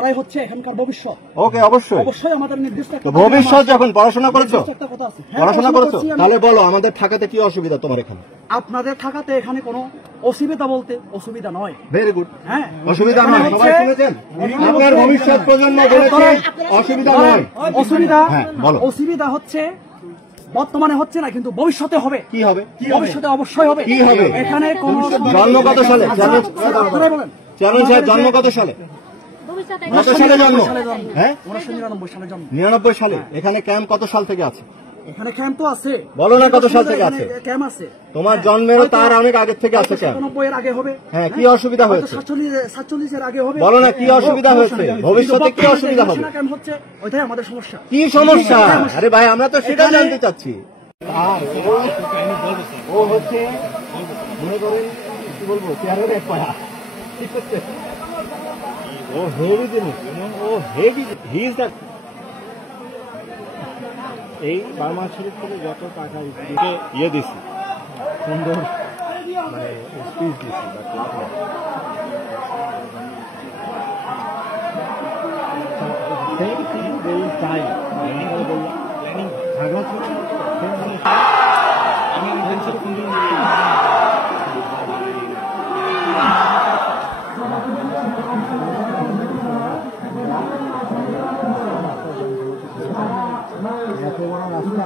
আপনারাই হচ্ছে এখানকার ভবিষ্যৎ। ওকে, অবশ্যই অবশ্যই আমাদের নির্দিষ্ট ভবিষ্যৎ। যখন পড়াশোনা করেছো, হ্যাঁ, পড়াশোনা করেছো, তাহলে বলো আমাদের থাকাতে কি অসুবিধা তোমার এখানে? আপনাদের থাকাতে এখানে কোনো অসুবিধা বলতে অসুবিধা নয়। Very good. হ্যাঁ, অসুবিধা নয়। সবাই শুনেছেন? আপনার ভবিষ্যৎ প্রজন্ম বলেছে অসুবিধা নয়। অসুবিধা, হ্যাঁ বলো। অসুবিধা হচ্ছে বর্তমানে হচ্ছে না, কিন্তু ভবিষ্যতে হবে। কি হবে? ভবিষ্যতে অবশ্যই হবে। কি হবে? এখানে কোন জন্ম কত সালে? চেয়ারম্যান সাহেব জন্ম কত সালে? কত সালে জন্ম? হ্যাঁ, 1999 সালে জন্ম। 99 সালে। এখানে ক্যাম্প কত সাল থেকে আছে? এখানে ক্যাম্প তো আছে। বলো না কত সাল থেকে আছে? ক্যাম্প আছে। তোমার জন্মেরও তার অনেক আগে থেকে আছে ক্যাম্প। 97 এর আগে হবে। হ্যাঁ, কি অসুবিধা হয়েছে? 47 এর আগে হবে। বলো না কি অসুবিধা হয়েছে? ভবিষ্যতে কি অসুবিধা হবে? ক্যাম্প হচ্ছে, ওইটাই আমাদের সমস্যা। কি সমস্যা? আরে ভাই, আমরা তো সেটা জানতে চাচ্ছি। ও হচ্ছে মনে করেন কি বলবো, চেয়ারের এক পায়া। ও হেভি জিনিস, ও হেভি। He is that. এই বার্মা শরীফ থেকে যত টাকা ইয়ে দিছি, সুন্দর মানে স্পিচ দিছি, এত বড় রাস্তা